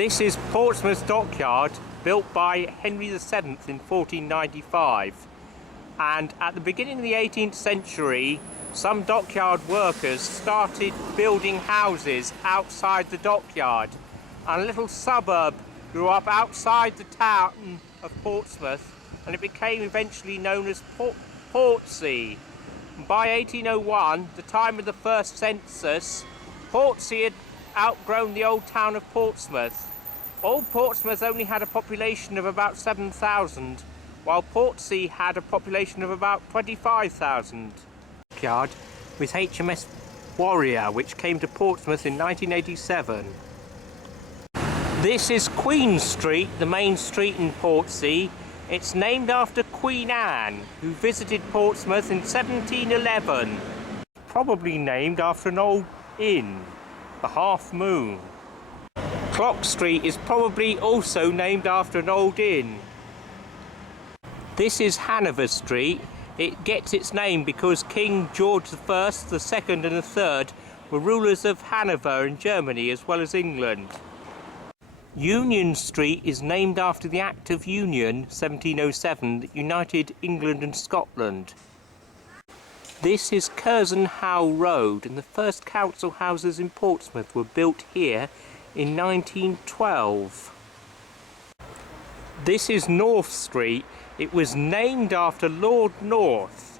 This is Portsmouth Dockyard, built by Henry VII in 1495. And at the beginning of the 18th century, some dockyard workers started building houses outside the dockyard. And a little suburb grew up outside the town of Portsmouth, and it became eventually known as Portsea. By 1801, the time of the first census, Portsea had outgrown the old town of Portsmouth. Old Portsmouth only had a population of about 7,000, while Portsea had a population of about 25,000. Dockyard with HMS Warrior, which came to Portsmouth in 1987. This is Queen Street, the main street in Portsea. It's named after Queen Anne, who visited Portsmouth in 1711. Probably named after an old inn, the Half Moon. Clock Street is probably also named after an old inn. This is Hanover Street. It gets its name because King George I, II and III were rulers of Hanover in Germany as well as England. Union Street is named after the Act of Union 1707 that united England and Scotland. This is Curzon Howe Road, and the first council houses in Portsmouth were built here in 1912. This is North Street. It was named after Lord North,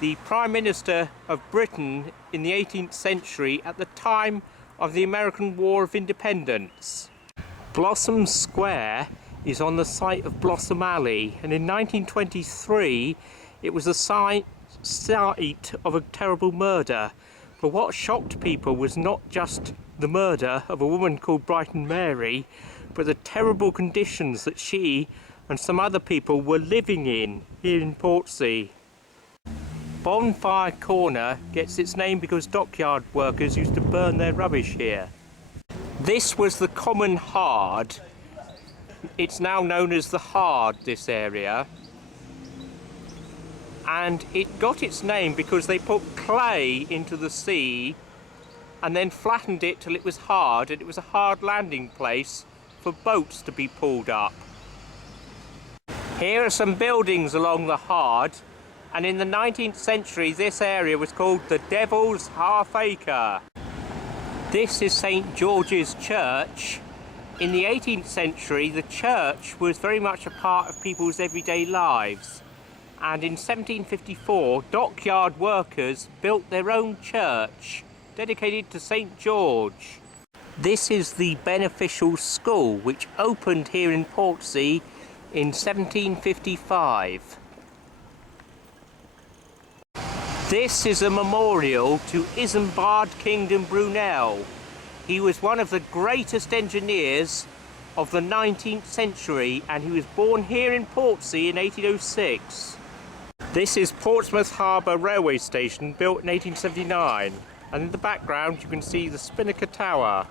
the Prime Minister of Britain in the 18th century at the time of the American War of Independence. Blossom Square is on the site of Blossom Alley, and in 1923 it was the site of a terrible murder. But what shocked people was not just the murder of a woman called Brighton Mary, but the terrible conditions that she and some other people were living in here in Portsea. Bonfire Corner gets its name because dockyard workers used to burn their rubbish here. This was the Common Hard. It's now known as the Hard, this area. And it got its name because they put clay into the sea and then flattened it till it was hard, and it was a hard landing place for boats to be pulled up. Here are some buildings along the Hard, and in the 19th century this area was called the Devil's Half Acre. This is St George's Church. In the 18th century the church was very much a part of people's everyday lives, and in 1754 dockyard workers built their own church dedicated to St George. This is the Beneficial School, which opened here in Portsea in 1755. This is a memorial to Isambard Kingdom Brunel. He was one of the greatest engineers of the 19th century, and he was born here in Portsea in 1806. This is Portsmouth Harbour Railway Station, built in 1879, and in the background you can see the Spinnaker Tower.